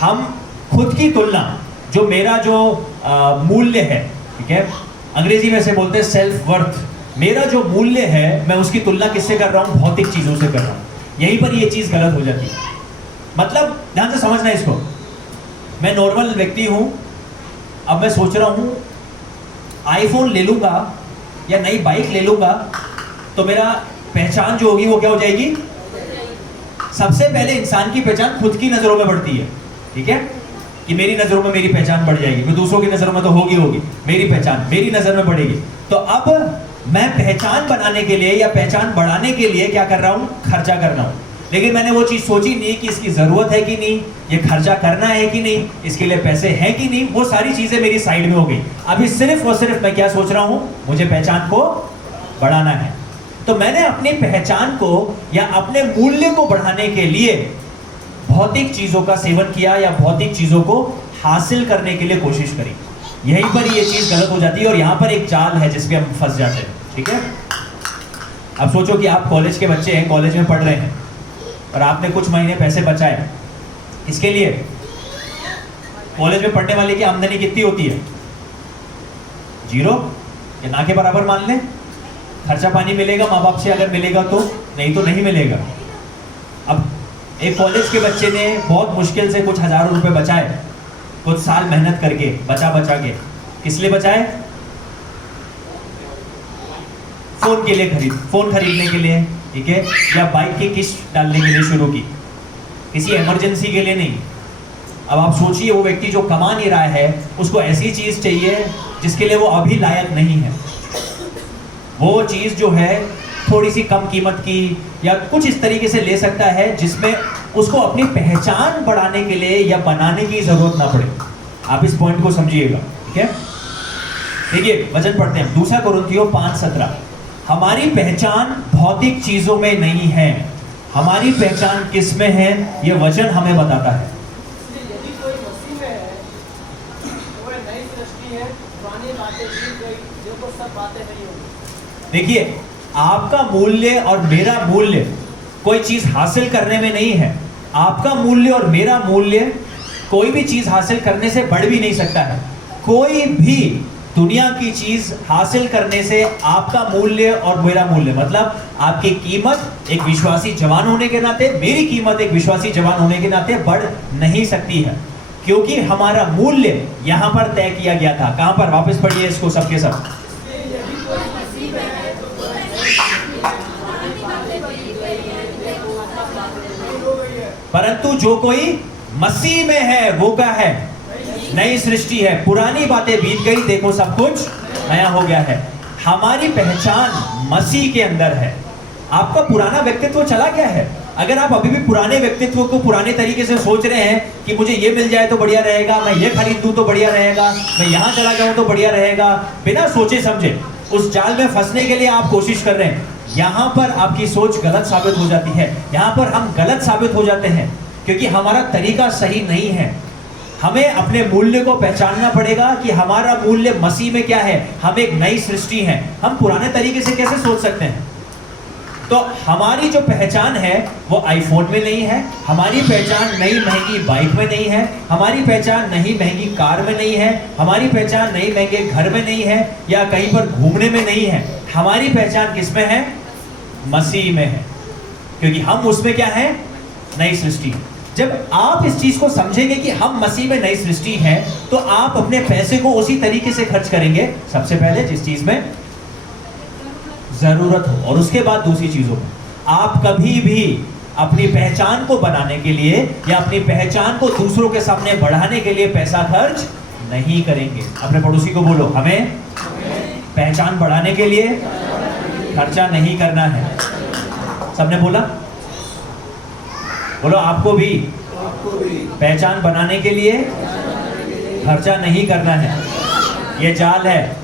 हम खुद की तुलना, जो मेरा जो मूल्य है, ठीक है, अंग्रेजी में से बोलते हैं सेल्फ वर्थ, मेरा जो मूल्य है मैं उसकी तुलना किससे कर रहा हूँ? भौतिक चीजों से कर रहा हूँ। यहीं पर ये चीज गलत हो जाती है। मतलब ध्यान से समझना इसको। मैं नॉर्मल व्यक्ति हूं, अब मैं सोच रहा हूं आईफोन ले लूंगा या नई बाइक ले लूंगा तो मेरा पहचान जो होगी वो क्या हो जाएगी? सबसे पहले इंसान की पहचान खुद की नजरों में बढ़ती है, ठीक है, कि मेरी नजरों में मेरी पहचान बढ़ जाएगी, फिर दूसरों की नजरों में तो होगी मेरी पहचान मेरी नजर में बढ़ेगी। तो अब मैं पहचान बनाने के लिए या पहचान बढ़ाने के लिए क्या कर रहा हूं? खर्चा कर रहा हूं। लेकिन मैंने वो चीज सोची नहीं कि इसकी जरूरत है कि नहीं, ये खर्चा करना है कि नहीं, इसके लिए पैसे हैं कि नहीं, वो सारी चीजें मेरी साइड में हो गई। अभी सिर्फ और सिर्फ मैं क्या सोच रहा हूं? मुझे पहचान को बढ़ाना है। तो मैंने अपनी पहचान को या अपने मूल्य को बढ़ाने के लिए भौतिक चीजों का सेवन किया या भौतिक चीजों को हासिल करने के लिए कोशिश करी। यहीं पर ये चीज गलत हो जाती है और यहां पर एक जाल है जिसपे हम फंस जाते हैं, ठीक है। अब सोचो कि आप कॉलेज के बच्चे हैं, कॉलेज में पढ़ रहे हैं और आपने कुछ महीने पैसे बचाए, इसके लिए कॉलेज में पढ़ने वाले की आमदनी कितनी होती है? 0 या ना के बराबर मान लें। खर्चा पानी मिलेगा माँ बाप से, अगर मिलेगा तो, नहीं तो नहीं मिलेगा। अब एक कॉलेज के बच्चे ने बहुत मुश्किल से कुछ हजारों रुपए बचाए, कुछ साल मेहनत करके बचा के, किस लिए बचाए? फोन खरीदने के लिए, ठीक है, या बाइक की किस्त डालने के लिए शुरू की, किसी इमरजेंसी के लिए नहीं। अब आप सोचिए वो व्यक्ति जो कमा नहीं रहा है उसको ऐसी चीज चाहिए जिसके लिए वो अभी लायक नहीं है। वो चीज जो है थोड़ी सी कम कीमत की या कुछ इस तरीके से ले सकता है जिसमें उसको अपनी पहचान बढ़ाने के लिए या बनाने की जरूरत ना पड़े। आप इस पॉइंट को समझिएगा, ठीक है। देखिए वचन पढ़ते हैं, 2 कुरिन्थियों 5:17। हमारी पहचान भौतिक चीजों में नहीं है, हमारी पहचान किस में है? यह वचन हमें बताता है। यदि कोई मसीह में है तो वह नई सृष्टि है, पुरानी बातें बीत गई, देखो सब बातें नई हो गई। देखिए आपका मूल्य और मेरा मूल्य कोई चीज हासिल करने में नहीं है। आपका मूल्य और मेरा मूल्य कोई भी चीज हासिल करने से बढ़ भी नहीं सकता है। कोई भी दुनिया की चीज हासिल करने से आपका मूल्य और मेरा मूल्य, मतलब आपकी कीमत एक विश्वासी जवान होने के नाते, मेरी कीमत एक विश्वासी जवान होने के नाते बढ़ नहीं सकती है, क्योंकि हमारा मूल्य यहां पर तय किया गया था। कहां पर? वापस पढ़िए इसको सबके सब। परंतु जो कोई मसीह में है वो क्या है? नई सृष्टि है, पुरानी बातें बीत गई, देखो सब कुछ नया हो गया है। हमारी पहचान मसीह के अंदर है। आपका पुराना व्यक्तित्व चला क्या है? अगर आप अभी भी पुराने व्यक्तित्व को पुराने तरीके से सोच रहे हैं कि मुझे ये मिल जाए तो बढ़िया रहेगा, मैं ये खरीद दूं तो बढ़िया रहेगा, मैं यहां चला जाऊं तो बढ़िया रहेगा, बिना सोचे समझे उस जाल में फंसने के लिए आप कोशिश कर रहे हैं, यहां पर आपकी सोच गलत साबित हो जाती है। यहां पर हम गलत साबित हो जाते हैं क्योंकि हमारा तरीका सही नहीं है। हमें अपने मूल्य को पहचानना पड़ेगा कि हमारा मूल्य मसीह में क्या है। हम एक नई सृष्टि हैं। हम पुराने तरीके से कैसे सोच सकते हैं? तो हमारी जो पहचान है वो आईफोन में नहीं है, हमारी पहचान नई महंगी बाइक में नहीं है, हमारी पहचान नई महंगी कार में नहीं है, हमारी पहचान नई महंगे घर में नहीं है या कहीं पर घूमने में नहीं है। हमारी पहचान किस में है? मसीह में है, क्योंकि हम उसमें क्या है? नई सृष्टि। जब आप इस चीज को समझेंगे कि हम मसीह में नई सृष्टि हैं, तो आप अपने पैसे को उसी तरीके से खर्च करेंगे, सबसे पहले जिस चीज में जरूरत हो और उसके बाद दूसरी चीजों में। आप कभी भी अपनी पहचान को बनाने के लिए या अपनी पहचान को दूसरों के सामने बढ़ाने के लिए पैसा खर्च नहीं करेंगे। अपने पड़ोसी को बोलो, हमें पहचान बढ़ाने के लिए खर्चा नहीं करना है। सबने बोला? बोलो, आपको भी पहचान बनाने के लिए खर्चा नहीं करना है। ये जाल है।